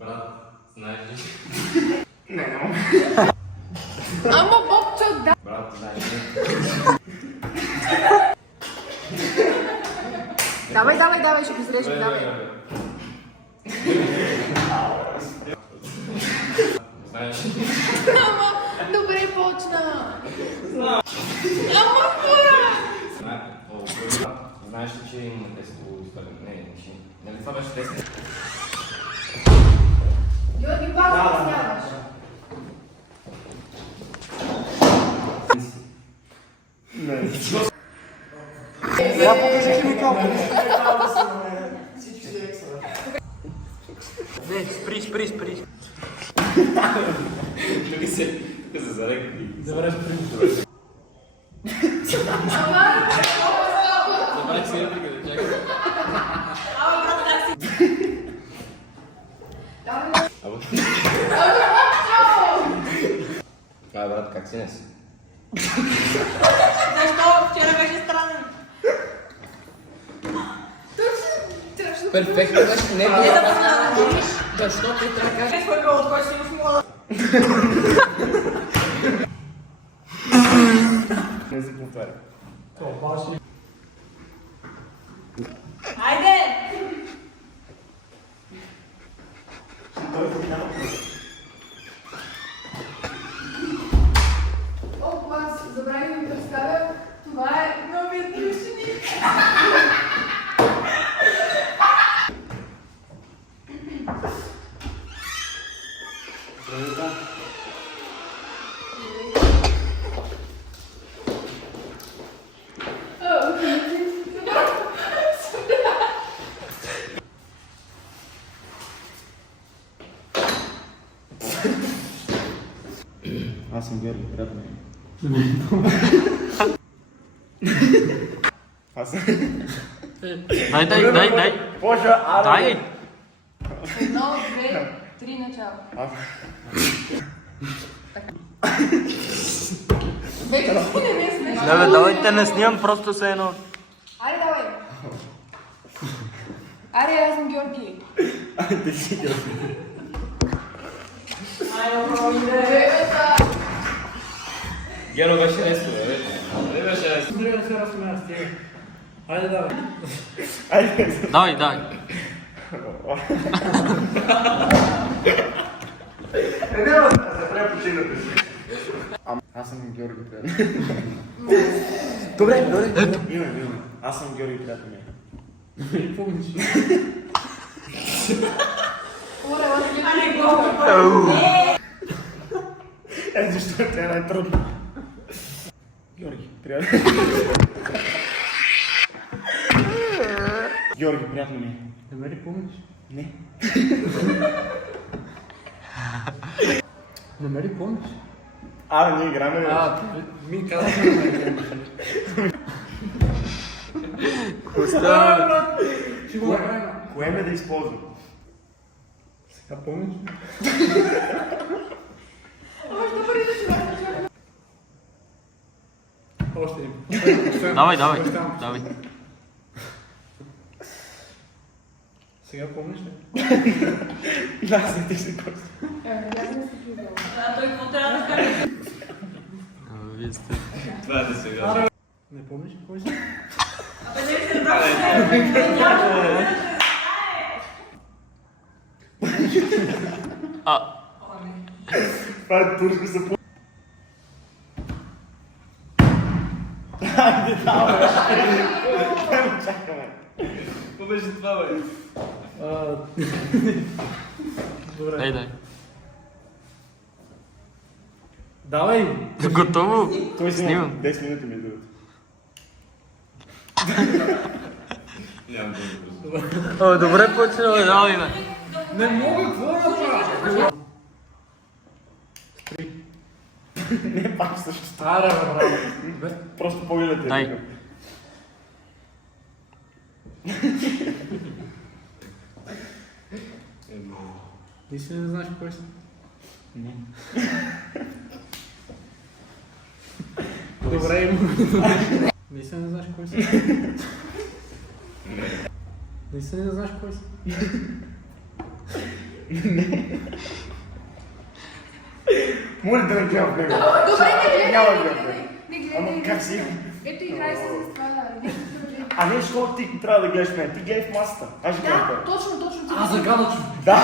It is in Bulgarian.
Брат, знаеш ли? Не мога. Ама Бобчо, да! Брат, знаеш ли? Давай, ще го изрежем, давай. Знаеш ли? Ама, добре почна. Ама, хора! Знаеш ли, че има тест по история? Не, нали това беше тест? Георги, пак да сняваш. Я покажи химикал. Всички са ексtra. Не, спри. Тук се зарекли. Добре, спри. Забрах си реплика, да чакай. Брат, как си не си? Защо? Вчера беше странен. Перфектно беше. Не, Не започна да говориш. защо ти трябва да кажеш? Е, свой гол, от който си имаш мола. Не се повтаря. Айде! О, аз забравих да ви представя. Това е новият ни ученик. Аз съм Георги, приятно ми. Аз съм... Дай. Боже, Дай! 1, 2, 3, начало. Вече не ми е смешно. Давайте не снимам, просто се едно. Айде, давай. Айде, аз съм Георги. Ти си Георги. Бебета. Геро беше лесно, бе. Не беше лесно. Добре да се разсмея с тия. Айде, давай. Айде. Давай. Няма да се прави почината си. Аз съм Георги, приятно. Добре. Имаме. Аз съм Георги, приятно ми. Не помниш. Оле, аз съм Ане, Георги. гол. Е, защо е най-трудно? Георги, приятно. Георги, приятно ми. Не ме ли помниш? Не. Не ме ли помниш? Ние играме. Ми казахме. Коста. Ще го направим. Кое ме да използвам? Сега помниш? Още един. Давай. Сега помниш ли? Да, за ти си кост. А той какво трябва да каже? Вие сте. Това е да сега. Не помниш кой си? Абе, не се разбрах. Няма. Това е турско за по... Айде, давай. Чакаме. Какво беше това, бе? Добре. Дай. Давай! Готово! Той Снимам. 10 минути ми идват. Нямам да. Добре почнем, давай, бе. Не мога, какво да направя? Спри. Не, пак също. Аре, браво. Просто погледате. Дай. Наистина не знаеш кой си? Не. Добре, има. Наистина не знаеш кой си? Мисля, не знаеш кой си. Моля да не гледам в него. Добре, не Няма да гледай, гледам. не гледай. Ама как си? Ето играй се с това, да. А не, защото ти трябва да гледаш мен. Ти гледай в масата. Аз ще гледам Да, теб. точно. Аз загадъчно. Да,